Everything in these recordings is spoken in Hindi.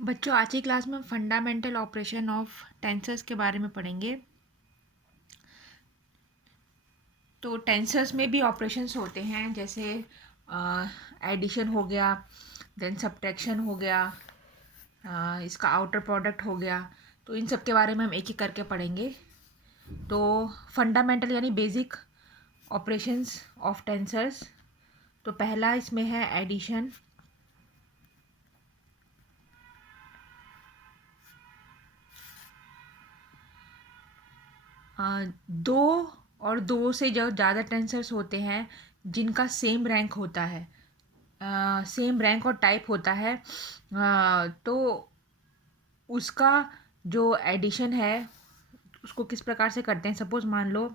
बच्चों, आज की क्लास में हम फंडामेंटल ऑपरेशन ऑफ टेंसर्स के बारे में पढ़ेंगे। तो टेंसर्स में भी ऑपरेशंस होते हैं, जैसे एडिशन हो गया, देन सब्ट्रैक्शन हो गया, इसका आउटर प्रोडक्ट हो गया। तो इन सब के बारे में हम एक एक करके पढ़ेंगे। तो फंडामेंटल यानी बेसिक ऑपरेशंस ऑफ टेंसर्स। तो पहला इसमें है एडिशन। दो और दो से जो ज़्यादा टेंसर्स होते हैं जिनका सेम रैंक होता है, सेम रैंक और टाइप होता है, तो उसका जो एडिशन है उसको किस प्रकार से करते हैं। सपोज मान लो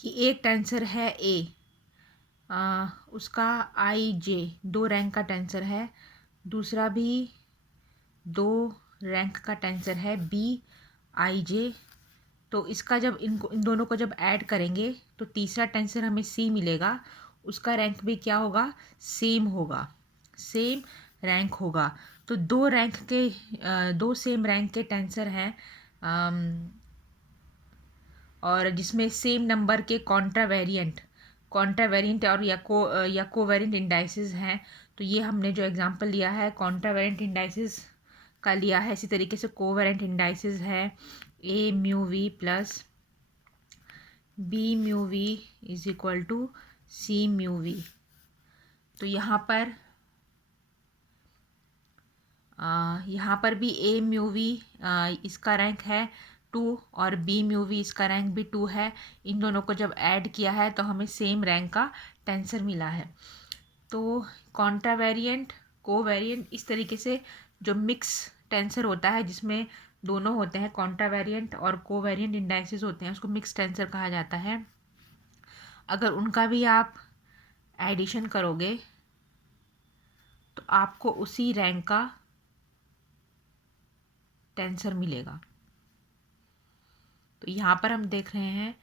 कि एक टेंसर है ए, उसका आई जे दो रैंक का टेंसर है, दूसरा भी दो रैंक का टेंसर है बी आई जे। तो इसका जब इन दोनों को जब ऐड करेंगे तो तीसरा टेंसर हमें सी मिलेगा। उसका रैंक भी क्या होगा, सेम होगा, सेम रैंक होगा। तो दो रैंक के दो सेम रैंक के टेंसर हैं, और जिसमें सेम नंबर के कॉन्ट्रावेरिएंट और या कोवेरिएंट इंडाइसेस हैं। तो ये हमने जो एग्जांपल लिया है कॉन्ट्रावेरिएंट इंडाइसेस का लिया है। इसी तरीके से कोवेरिएंट इंडाइसेस है A mu V plus B mu V is equal to C mu V. तो यहाँ पर भी ए म्यू वी इसका रैंक है 2 और बी म्यू वी इसका रैंक भी 2 है। इन दोनों को जब ऐड किया है तो हमें सेम रैंक का टेंसर मिला है। तो कॉन्ट्रावेरिएंट कोवेरिएंट इस तरीके से जो मिक्स टेंसर होता है जिसमें दोनों होते हैं, कॉन्ट्रावेरिएंट और कोवेरिएंट इंडाइसेस होते हैं, उसको मिक्स टेंसर कहा जाता है। अगर उनका भी आप एडिशन करोगे तो आपको उसी रैंक का टेंसर मिलेगा। तो यहाँ पर हम देख रहे हैं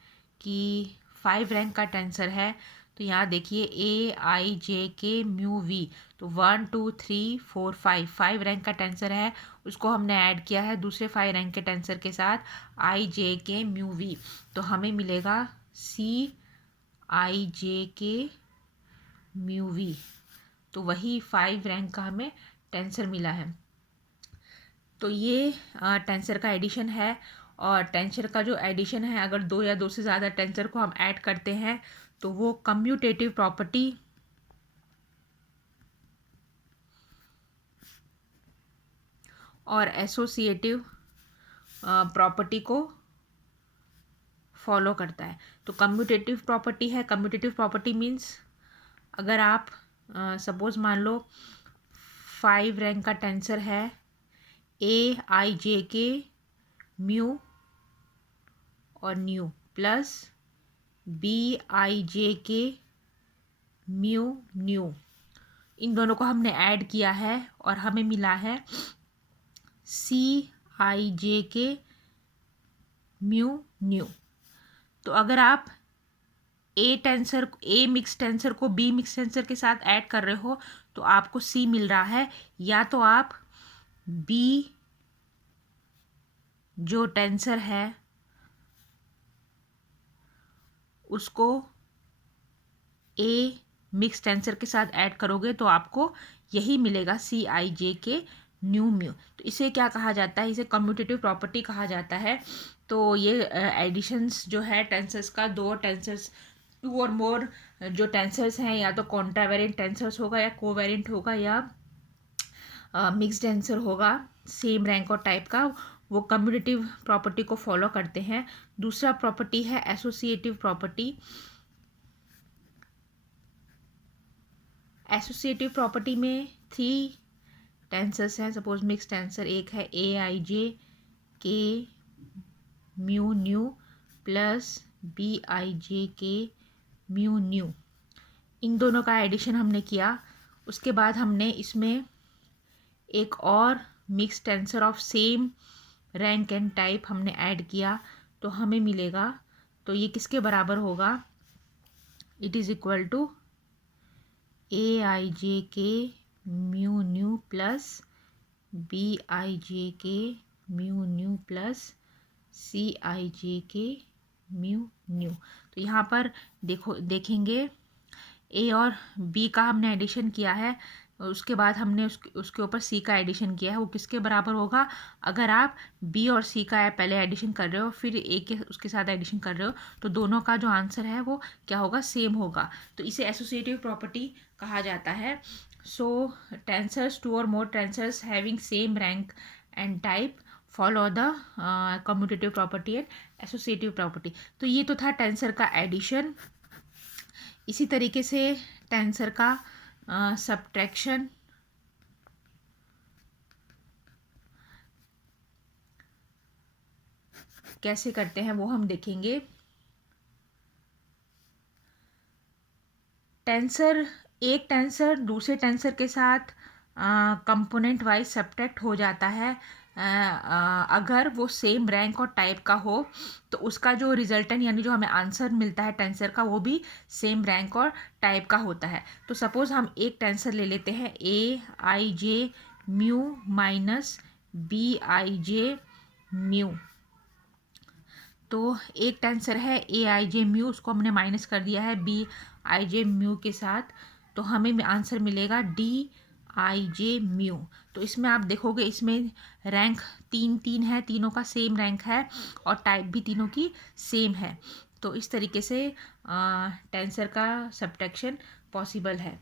कि 5 रैंक का टेंसर है। तो यहाँ देखिए ए आई जे के म्यू वी, तो 1 2 3 4 5 रैंक का टेंसर है। उसको हमने ऐड किया है दूसरे 5 रैंक के टेंसर के साथ आई जे के म्यू वी। तो हमें मिलेगा सी आई जे के म्यू वी। तो वही 5 रैंक का हमें टेंसर मिला है। तो ये टेंसर का एडिशन है। और टेंसर का जो एडिशन है, अगर दो या दो से ज़्यादा टेंसर को हम ऐड करते हैं तो वो कम्यूटेटिव प्रॉपर्टी और एसोसिएटिव प्रॉपर्टी को फॉलो करता है। तो कम्यूटेटिव प्रॉपर्टी है, कम्यूटेटिव प्रॉपर्टी मीन्स अगर आप सपोज मान लो 5 रैंक का टेंसर है ए आई जे के म्यू और न्यू प्लस बी आई जे के म्यू न्यू, इन दोनों को हमने ऐड किया है और हमें मिला है सी आई जे के म्यू न्यू। तो अगर आप ए मिक्स टेंसर को बी मिक्स टेंसर के साथ ऐड कर रहे हो तो आपको सी मिल रहा है, या तो आप बी जो टेंसर है उसको ए मिक्स टेंसर के साथ ऐड करोगे तो आपको यही मिलेगा सी आई जे के न्यू म्यू। तो इसे क्या कहा जाता है, इसे कम्यूटेटिव प्रॉपर्टी कहा जाता है। तो ये एडिशंस जो है टेंसर्स का, दो टेंसर्स, टू और मोर जो टेंसर्स हैं, या तो कॉन्ट्रावेरिएंट टेंसर्स होगा या कोवेरिएंट होगा या मिक्स टेंसर होगा सेम रैंक और टाइप का, वो कम्यूटेटिव प्रॉपर्टी को फॉलो करते हैं। दूसरा प्रॉपर्टी है एसोसिएटिव प्रॉपर्टी। एसोसिएटिव प्रॉपर्टी में 3 टेंसर्स हैं। सपोज मिक्स टेंसर एक है ए आई जे के mu nu plus B I जे के म्यू न्यू। इन दोनों का एडिशन हमने किया, उसके बाद हमने इसमें एक और mix tensor of same rank and type हमने ऐड किया, तो हमें मिलेगा, तो ये किसके बराबर होगा, it is equal to A आई जे के mu nu plus BIJK mu nu plus CIJK mu new. तो यहाँ पर देखेंगे ए और बी का हमने एडिशन किया है, उसके बाद हमने उसके ऊपर सी का एडिशन किया है। वो किसके बराबर होगा? अगर आप बी और सी का पहले एडिशन कर रहे हो फिर ए के उसके साथ एडिशन कर रहे हो तो दोनों का जो आंसर है वो क्या होगा? सेम होगा। तो इसे एसोसिएटिव प्रॉपर्टी कहा जाता है। सो टेंसर्स, टू और more tensors having same rank and type follow the commutative property and associative property. तो ये तो था टेंसर का एडिशन। इसी तरीके से टेंसर का सब्ट्रैक्शन कैसे करते हैं वो हम देखेंगे। एक टेंसर दूसरे टेंसर के साथ कंपोनेंट वाइज सब्ट्रैक्ट हो जाता है अगर वो सेम रैंक और टाइप का हो, तो उसका जो रिजल्टेंट यानी जो हमें आंसर मिलता है टेंसर का वो भी सेम रैंक और टाइप का होता है। तो सपोज हम एक टेंसर ले लेते हैं AIJ mu minus BIJ mu. तो एक टेंसर है AIJ म्यू, उसको हमने माइनस कर दिया है BIJ म्यू के साथ, तो हमें आंसर मिलेगा DIJ म्यू। तो इसमें आप देखोगे इसमें रैंक 3 है, तीनों का सेम रैंक है और टाइप भी तीनों की सेम है। तो इस तरीके से टेंसर का सब्ट्रैक्शन पॉसिबल है।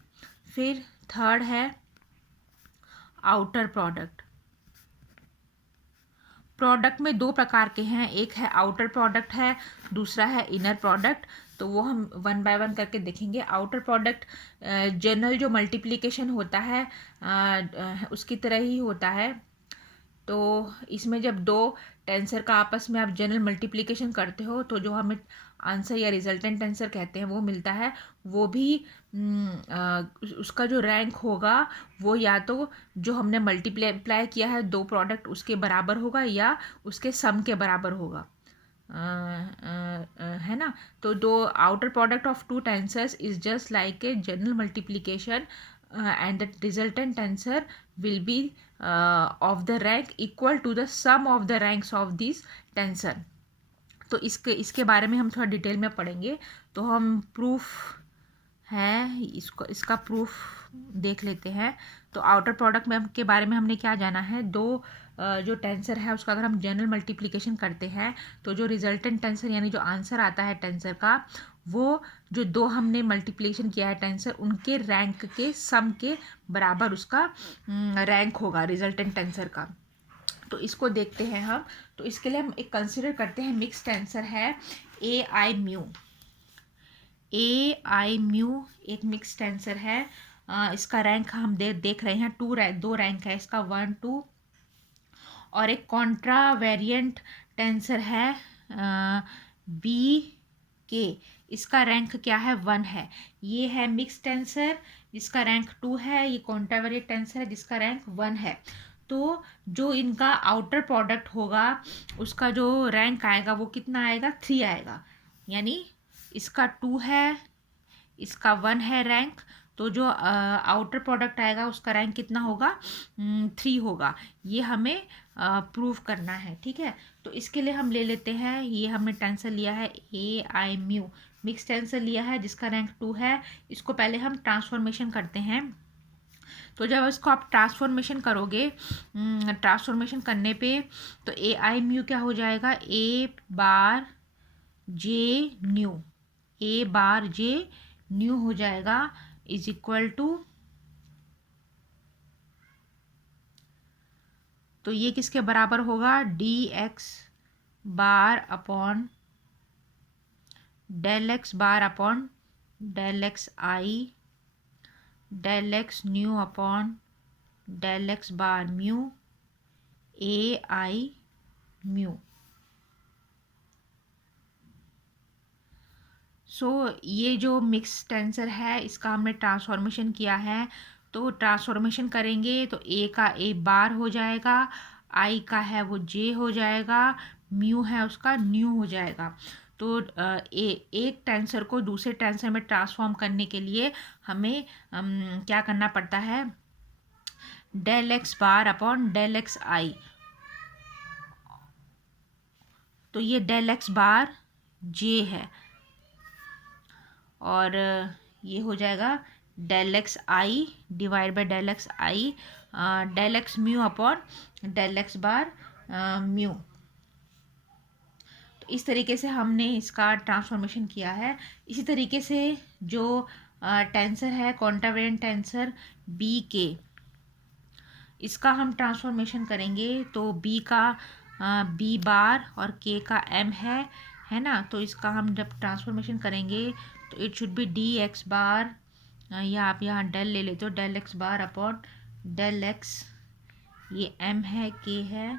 फिर थर्ड है आउटर प्रोडक्ट। प्रोडक्ट में दो प्रकार के हैं, एक है आउटर प्रोडक्ट है, दूसरा है इनर प्रोडक्ट। तो वो हम वन बाय वन करके देखेंगे। आउटर प्रोडक्ट जनरल जो मल्टीप्लिकेशन होता है उसकी तरह ही होता है। तो इसमें जब दो टेंसर का आपस में आप जनरल मल्टीप्लिकेशन करते हो तो जो हमें आंसर या रिजल्टेंट आंसर कहते हैं वो मिलता है। वो भी उसका जो रैंक होगा वो या तो जो हमने मल्टीप्लाई किया है दो प्रोडक्ट उसके बराबर होगा या उसके सम के बराबर होगा। है ना। तो दो outer product of two tensors is just like a general multiplication and the resultant answer will be of the rank equal to the sum of the ranks of these tensor। तो इसके बारे में हम थोड़ा डिटेल में पढ़ेंगे। तो हम प्रूफ है इसका प्रूफ देख लेते हैं। तो आउटर प्रोडक्ट में के बारे में हमने क्या जाना है? दो जो टेंसर है उसका अगर हम जनरल मल्टीप्लिकेशन करते हैं तो जो रिजल्टेंट टेंसर यानी जो आंसर आता है टेंसर का वो जो दो हमने मल्टीप्लिकेशन किया है टेंसर उनके रैंक के सम के बराबर उसका रैंक होगा रिजल्टेंट टेंसर का। तो इसको देखते हैं हम। तो इसके लिए हम एक कंसिडर करते हैं मिक्स टेंसर है AI म्यू। AI म्यू एक मिक्स टेंसर है। इसका रैंक हम देख रहे हैं दो रैंक है इसका 1 2। और एक कॉन्ट्रा वेरिएंट टेंसर है BK, इसका रैंक क्या है? 1 है। ये है मिक्स टेंसर जिसका रैंक 2 है, ये कॉन्ट्रा वेरिएंट टेंसर है जिसका रैंक 1 है। तो जो इनका आउटर प्रोडक्ट होगा उसका जो रैंक आएगा वो कितना आएगा? 3 आएगा। यानी इसका 2 है, इसका 1 है रैंक, तो जो आउटर प्रोडक्ट आएगा उसका रैंक कितना होगा? 3 होगा। ये हमें प्रूव करना है। ठीक है। तो इसके लिए हम ले लेते हैं, ये हमने टेंसर लिया है AI म्यू, मिक्स टेंसर लिया है जिसका रैंक 2 है। इसको पहले हम ट्रांसफॉर्मेशन करते हैं। तो जब इसको आप ट्रांसफॉर्मेशन करोगे, ट्रांसफॉर्मेशन करने पे तो AI म्यू क्या हो जाएगा? A bar J new, A bar J new हो जाएगा इज इक्वल टू, तो ये किसके बराबर होगा? DX bar upon del x bar upon del x आई del x nu upon del x bar mu AI mu. So ये जो मिक्स टेंसर है इसका हमने ट्रांसफॉर्मेशन किया है। तो ट्रांसफॉर्मेशन करेंगे तो A का A बार हो जाएगा, I का है वो J हो जाएगा, म्यू है उसका न्यू हो जाएगा। तो एक टेंसर को दूसरे टेंसर में ट्रांसफॉर्म करने के लिए हमें क्या करना पड़ता है? Del x bar upon del x I, तो ये डेल एक्स बार जे है और ये हो जाएगा del x i divide by del x I, del x mu upon del x bar mu. तो इस तरीके से हमने इसका ट्रांसफॉर्मेशन किया है। इसी तरीके से जो टेंसर है कॉन्ट्रावेरिएंट टेंसर बी के, इसका हम ट्रांसफॉर्मेशन करेंगे तो बी का बी बार और के का एम है ना। तो इसका हम जब ट्रांसफॉर्मेशन करेंगे तो it should be D x bar, या आप यहाँ डेल ले लेते हो, del x bar upon del x, ये एम है के है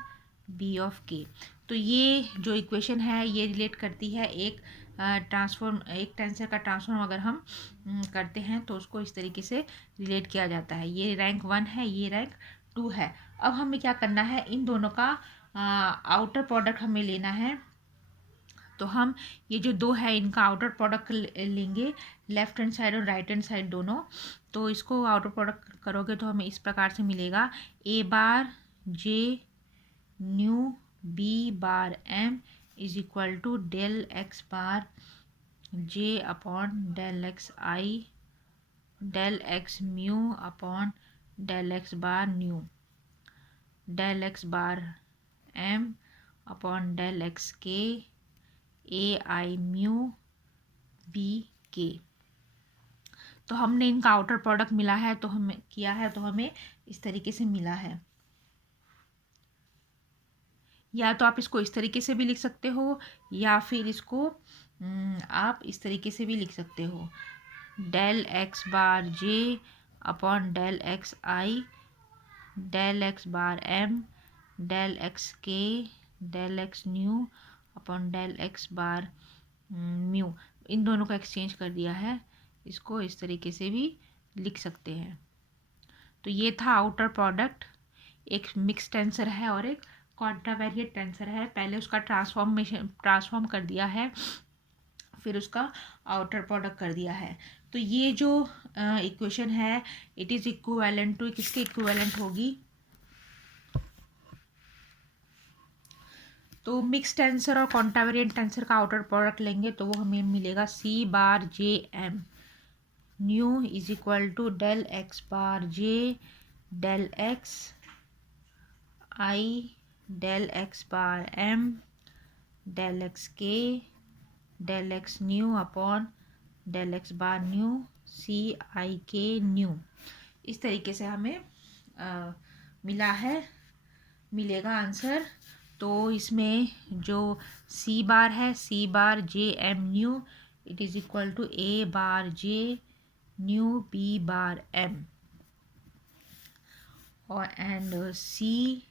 बी ऑफ के। तो ये जो इक्वेशन है ये रिलेट करती है एक एक टेंसर का ट्रांसफॉर्म अगर हम करते हैं तो उसको इस तरीके से रिलेट किया जाता है। ये रैंक 1 है, ये रैंक 2 है। अब हमें क्या करना है, इन दोनों का आउटर प्रोडक्ट हमें लेना है। तो हम ये जो दो है इनका आउटर प्रोडक्ट लेंगे, लेफ्ट हैंड साइड और राइट हैंड साइड दोनों। तो इसको आउटर प्रोडक्ट करोगे तो हमें इस प्रकार से मिलेगा, A bar J nu B bar M is equal to del x bar J upon del x I del x mu upon del x bar nu, del x bar M upon del x K A I mu B के। तो हमने इनका आउटर प्रोडक्ट मिला है तो हमें किया है तो हमें इस तरीके से मिला है। या तो आप इसको इस तरीके से भी लिख सकते हो या फिर इसको आप इस तरीके से भी लिख सकते हो, del x bar J upon del x आई del x bar M del x K del x nu upon del x bar mu. इन दोनों को एक्सचेंज कर दिया है, इसको इस तरीके से भी लिख सकते हैं। तो ये था आउटर प्रोडक्ट। एक मिक्स टेंसर है और एक कॉन्ट्रावेरिएंट टेंसर है। पहले उसका ट्रांसफॉर्म कर दिया है, फिर उसका आउटर प्रोडक्ट कर दिया है। तो ये जो इक्वेशन है इट इज़ इक्विवेलेंट टू, किसके इक्विवेलेंट होगी, तो मिक्स टेंसर और कॉन्ट्रावेरिएंट टेंसर का आउटर प्रोडक्ट लेंगे तो वो हमें मिलेगा C bar J M nu is equal to del x bar J del x I del x bar M del x K del x nu upon del x bar nu C I K nu. इस तरीके से हमें मिलेगा आंसर। तो इसमें जो सी बार है, C bar J M nu it is equal to A bar J nu B bar M, और and C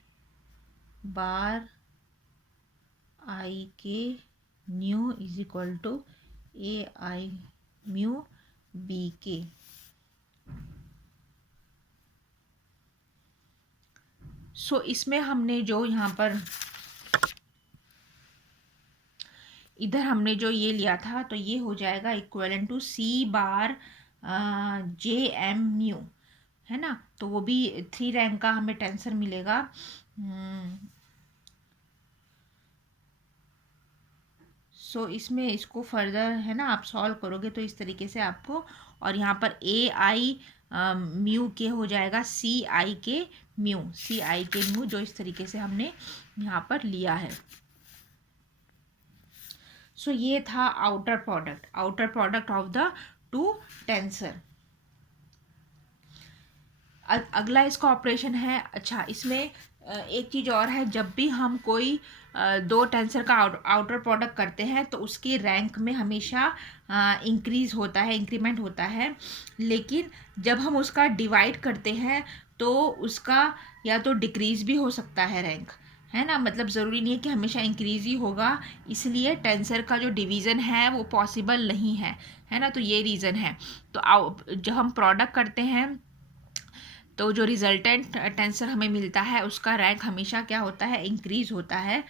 bar I K nu is equal to A I mu B K. So इसमें हमने जो यहाँ पर इधर हमने जो ये लिया था तो ये हो जाएगा equivalent to c bar J m mu, है ना। तो वो भी 3 रैंक का हमें टेंसर मिलेगा। सो इसमें इसको फर्दर है ना आप सॉल्व करोगे तो इस तरीके से आपको, और यहाँ पर ए आई म्यू के हो जाएगा सी आई के म्यू, सी आई के म्यू, जो इस तरीके से हमने यहाँ पर लिया है। सो ये था outer product of the two tensor. अगला इसका ऑपरेशन है। अच्छा, इसमें एक चीज़ और है, जब भी हम कोई दो टेंसर का आउटर प्रोडक्ट करते हैं तो उसकी रैंक में हमेशा इंक्रीज होता है, इंक्रीमेंट होता है। लेकिन जब हम उसका डिवाइड करते हैं तो उसका या तो डिक्रीज भी हो सकता है रैंक, है ना। मतलब ज़रूरी नहीं है कि हमेशा इंक्रीज ही होगा, इसलिए टेंसर का जो डिवीज़न है वो पॉसिबल नहीं है ना। तो ये रीज़न है। तो जब हम प्रोडक्ट करते हैं तो जो रिजल्टेंट टेंसर हमें मिलता है उसका रैंक हमेशा क्या होता है, इंक्रीज होता है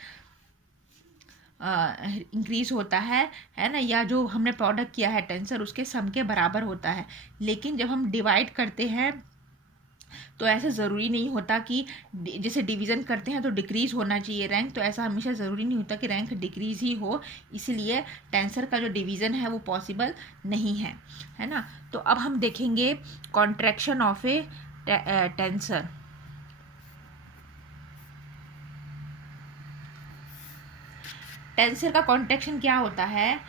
ना। या जो हमने प्रोडक्ट किया है टेंसर उसके सम के बराबर होता है। लेकिन जब हम डिवाइड करते हैं तो ऐसा ज़रूरी नहीं होता कि जैसे डिवीज़न करते हैं तो डिक्रीज़ होना चाहिए रैंक, तो ऐसा हमेशा ज़रूरी नहीं होता कि रैंक डिक्रीज़ ही हो, इसलिए टेंसर का जो डिवीज़न है वो पॉसिबल नहीं है ना। तो अब हम देखेंगे contraction of A tensor. Tensor का कॉन्ट्रैक्शन क्या होता है?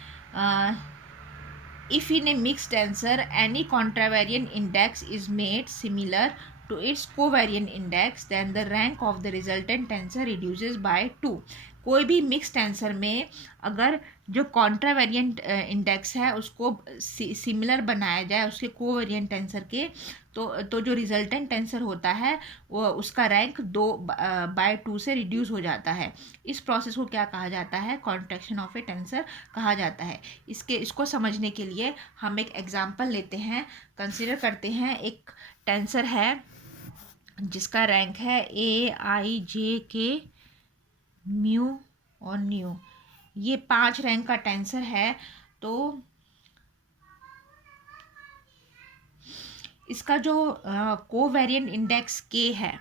If in a mixed tensor any contravariant index is made similar to its covariant index, then the rank of the resultant tensor reduces by 2. कोई भी मिक्स टेंसर में अगर जो कॉन्ट्रावेरिएंट इंडेक्स है उसको सिमिलर बनाया जाए उसके कोवेरिएंट टेंसर के, तो जो रिजल्टेंट टेंसर होता है वो उसका रैंक 2/2 से रिड्यूस हो जाता है। इस प्रोसेस को क्या कहा जाता है? कॉन्ट्रैक्शन ऑफ ए टेंसर कहा जाता है। इसको समझने के लिए हम एक एग्जांपल लेते हैं, कंसीडर करते हैं एक टेंसर है जिसका रैंक है AIJK म्यू और न्यू। ये 5 रैंक का टेंसर है। तो इसका जो कोवेरिएंट इंडेक्स के है,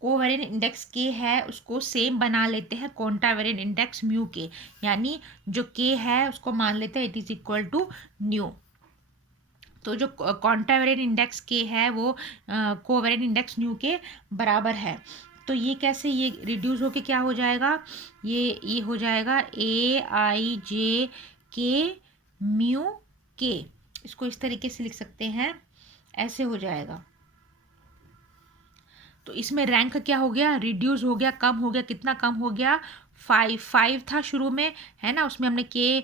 कोवेरिएंट इंडेक्स के है उसको सेम बना लेते हैं कॉन्ट्रावेरिएंट इंडेक्स म्यू के, यानी जो के है उसको मान लेते हैं it is equal to nu. तो जो कॉन्ट्रावेरिएंट इंडेक्स के है वो कोवेरिएंट इंडेक्स न्यू के बराबर है। तो ये कैसे, ये रिड्यूस होके क्या हो जाएगा? ये हो जाएगा AIJK म्यू के। इसको इस तरीके से लिख सकते हैं, ऐसे हो जाएगा। तो इसमें रैंक क्या हो गया? रिड्यूस हो गया, कम हो गया। कितना कम हो गया? 5 था शुरू में, है ना, उसमें हमने के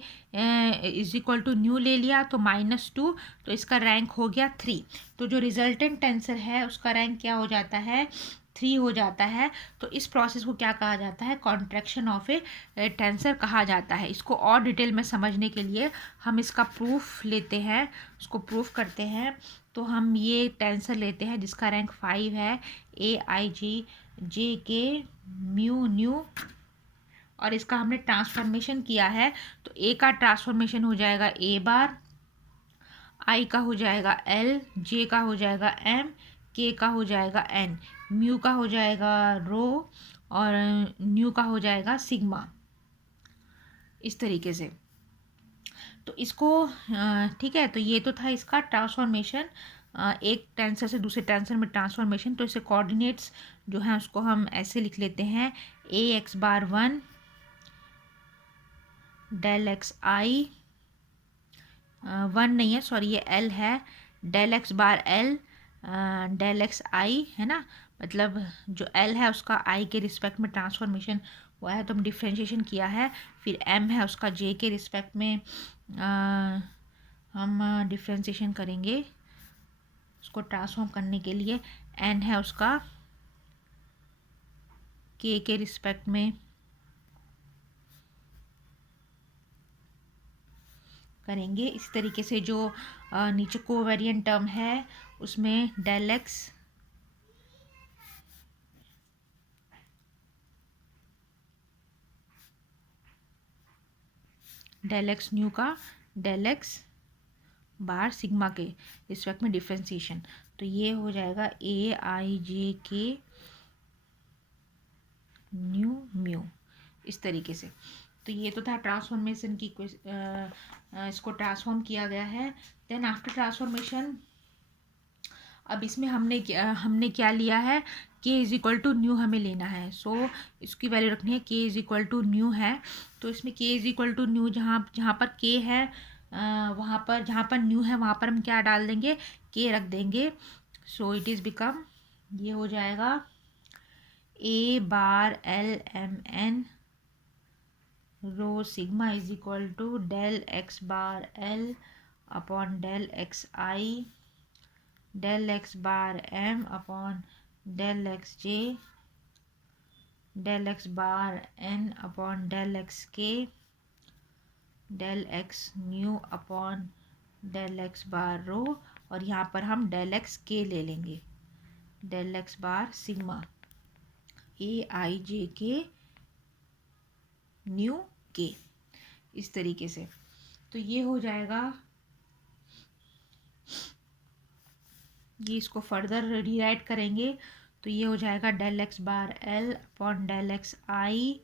इज इक्वल टू न्यू ले लिया तो -2, तो इसका रैंक हो गया 3। तो जो रिजल्टेंट टेंसर है उसका रैंक क्या हो जाता है? 3 हो जाता है। तो इस प्रोसेस को क्या कहा जाता है? कॉन्ट्रैक्शन ऑफ ए टेंसर कहा जाता है। इसको और डिटेल में समझने के लिए हम इसका प्रूफ लेते हैं, उसको प्रूफ करते हैं। तो हम ये टेंसर लेते हैं जिसका रैंक 5 है, AIJK म्यू न्यू, और इसका हमने ट्रांसफॉर्मेशन किया है। तो ए का ट्रांसफॉर्मेशन हो जाएगा ए बार, आई का हो जाएगा एल, जे का हो जाएगा एम, के का हो जाएगा एन, म्यू का हो जाएगा रो, और न्यू का हो जाएगा सिग्मा, इस तरीके से। तो इसको ठीक है, तो ये तो था इसका ट्रांसफॉर्मेशन, एक टेंसर से दूसरे टेंसर में ट्रांसफॉर्मेशन। तो इसे कोऑर्डिनेट्स जो हैं उसको हम ऐसे लिख लेते हैं, AX⁻1 डेल एक्स आई, 1 नहीं है सॉरी ये L है, डेल x⁻L डेल एक्स आई, है ना। मतलब जो L है उसका I के रिस्पेक्ट में ट्रांसफॉर्मेशन हुआ है तो हम डिफ्रेंशिएशन किया है। फिर M है उसका J के रिस्पेक्ट में हम डिफ्रेंशिएशन करेंगे उसको ट्रांसफॉर्म करने के लिए। N है उसका K के रिस्पेक्ट में करेंगे। इस तरीके से जो नीचे कोवेरिएंट टर्म है उसमें डेल एक्स न्यू का डेल एक्स बार सिग्मा के रिस्पेक्ट में डिफ्रेंशिएशन, तो ये हो जाएगा AIJK न्यू म्यू, इस तरीके से। तो ये तो था ट्रांसफॉर्मेशन की, इसको ट्रांसफॉर्म किया गया है। देन आफ्टर ट्रांसफॉर्मेशन अब इसमें हमने क्या लिया है? के इज इक्वल टू न्यू हमें लेना है। सो इसकी वैल्यू रखनी है, के इज इक्वल टू न्यू है। तो इसमें के इज इक्वल टू न्यू, जहाँ जहाँ पर के है वहाँ पर, जहाँ पर न्यू है वहाँ पर हम क्या डाल देंगे? के रख देंगे। सो इट इज़ बिकम, ये हो जाएगा A⁻LMN rho sigma is equal to del x⁻L upon del XI del x⁻M upon del XJ del x⁻N upon del XK del x nu upon del x⁻रो, और यहाँ पर हम डेल XK ले लेंगे, del x⁻ sigma AIJK nu K, इस तरीके से। तो ये हो जाएगा ये इसको फर्दर रीराइट करेंगे तो ये हो जाएगा del x bar L upon del x आई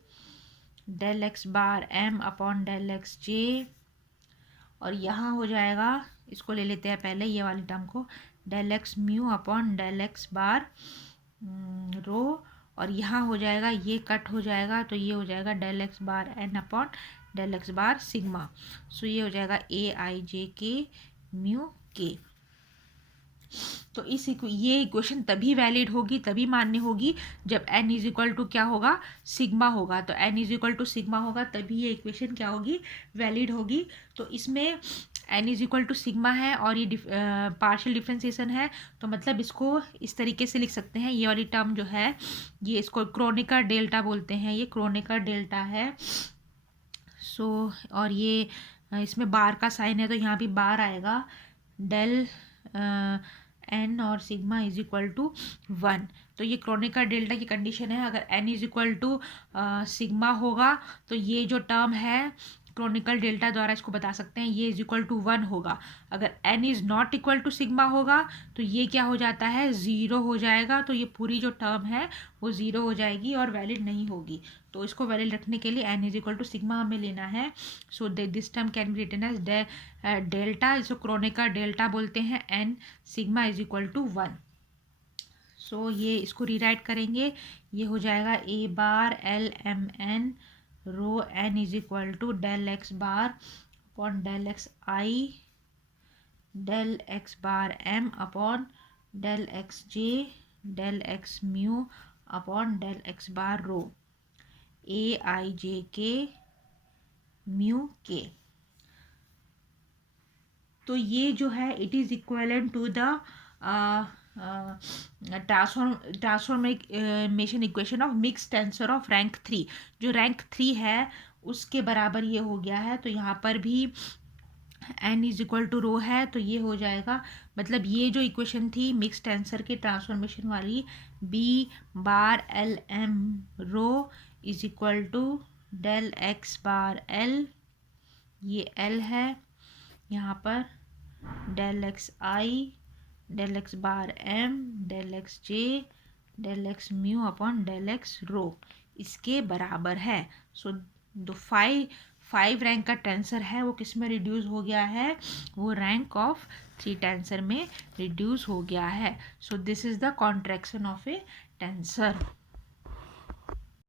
del x bar M upon del x जे, और यहाँ हो जाएगा, इसको ले लेते हैं पहले ये वाली टर्म को, del x mu upon del x bar rho, और यहाँ हो जाएगा, ये कट हो जाएगा तो ये हो जाएगा डेल एक्स बार एन अपॉन डेल एक्स बार सिग्मा। सो ये हो जाएगा ए आई जे के म्यू के। तो ये इक्वेशन तभी वैलिड होगी, तभी मान्य होगी जब n इज इक्वल टू क्या होगा, सिग्मा होगा। तो n is equal to sigma होगा तभी ये इक्वेशन क्या होगी, वैलिड होगी। तो इसमें n is equal to sigma है और ये पार्शियल डिफ्रेंसिएशन है, तो मतलब इसको इस तरीके से लिख सकते हैं। ये वाली टर्म जो है ये इसको क्रोनेकर डेल्टा बोलते हैं, ये क्रोनेकर डेल्टा है। सो और ये इसमें बार का साइन है तो यहाँ भी बार आएगा, डेल एन और सिग्मा इज इक्वल टू 1। तो ये क्रोनेकर डेल्टा की कंडीशन है। अगर n is equal to sigma होगा तो ये जो टर्म है क्रोनिकल डेल्टा द्वारा इसको बता सकते हैं, ये इज इक्वल टू 1 होगा। अगर n is not equal to sigma होगा तो ये क्या हो जाता है, 0 हो जाएगा। तो ये पूरी जो टर्म है वो 0 हो जाएगी और वैलिड नहीं होगी। तो इसको वैलिड रखने के लिए n is equal to sigma हमें लेना है। So this term can be written as delta, इसको क्रोनेकर डेल्टा बोलते हैं, n sigma is equal to 1। So ये इसको रीराइट करेंगे, ये हो जाएगा A bar L M N rho N is equal to del x bar upon del x I del x bar M upon del x J del x mu upon del x bar row a आई जे के म्यू के। तो ये जो है it is equivalent to the transformation equation of mix tensor of rank 3। जो रैंक 3 है उसके बराबर ये हो गया है। तो यहाँ पर भी n इज इक्वल टू रो है तो ये हो जाएगा, मतलब ये जो इक्वेशन थी मिक्स टेंसर के ट्रांसफॉर्मेशन वाली, B bar L M rho is equal to del x bar L, ये एल है, यहाँ पर डेल एक्स आई del x bar M del x J del x mu upon del x rho इसके बराबर है। सो दो फाइव रैंक का टेंसर है वो किस में रिड्यूस हो गया है, वो रैंक ऑफ 3 टेंसर में रिड्यूस हो गया है। So this is the contraction of A tensor.